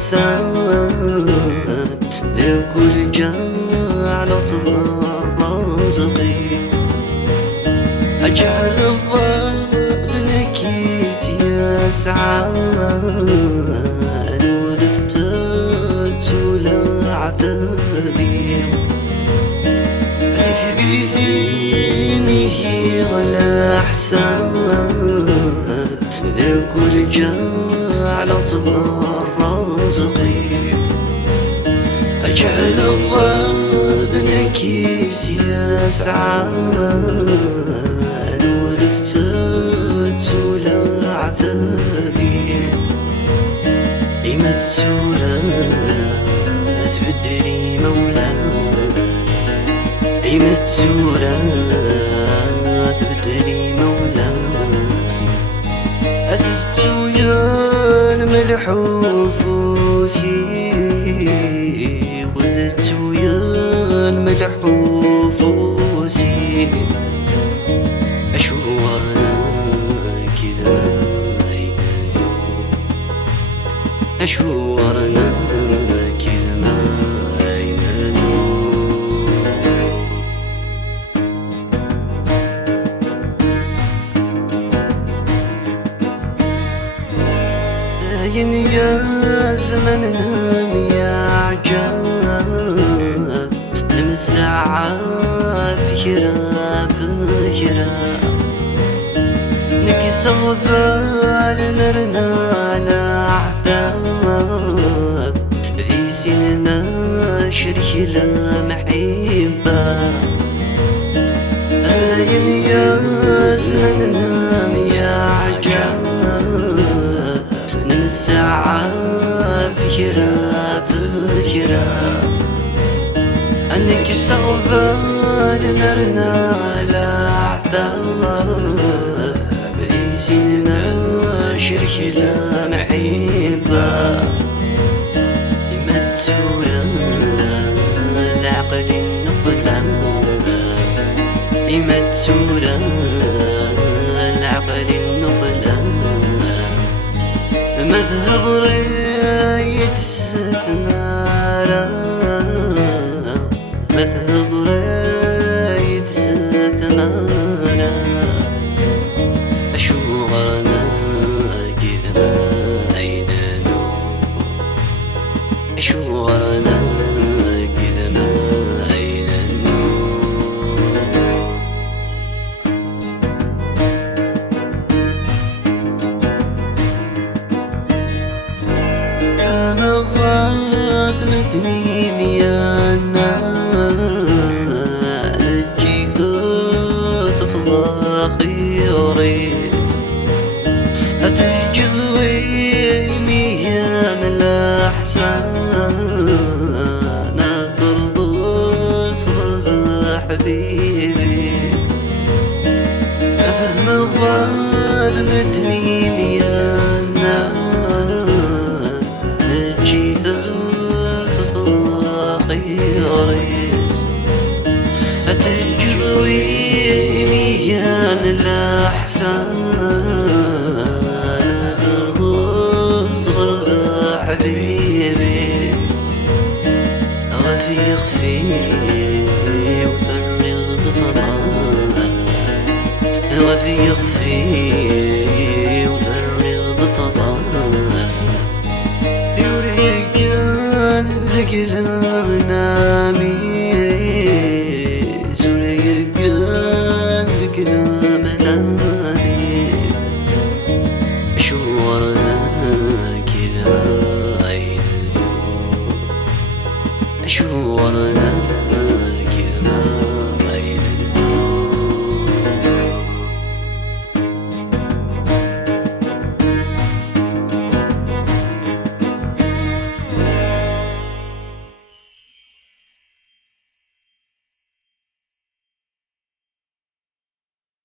الأحسان ذا كل جعل رازقي أجعل الظن نكيت يا سعان ولفتت ولا عذابي تثبيتيني هي الأحسان ذا كل جعل رازقي أجعل الظن نكيت يا سعان ولفتت ولا عذابي إما السورة أتبدلي مولانا إما السورة أتبدلي مولانا أذجت يا الملحوف فوسي وزدت يا الملحوف فوسي أشورنا كذا أشورنا كذا يا زمن نام يا عجاب نم الساعة فكرة نكسر بال نرنا على عذاب ذي سننا شرك لا محبة يا زمن نام يا عجاب الساعة فكرة أنك صوبان نرنا على عذاب ذي سننا شرك لا محبة إما التورة العقل النقلة إما التورة العقل النقلة مذهب راية استثنارا مذهب راية استثنارا أشوغرنا كذا أين نور أشوغرنا كذا أين نور مغادمتني ميانا نجيث تفضاقي وريت أتجذوي ميان الأحسان أقرب صبر حبيبي أفهم غادمتني ميانا أتجذوي ميان الأحسان الرصر حبيبي غفي يخفي وطرد طلال غفي يخفي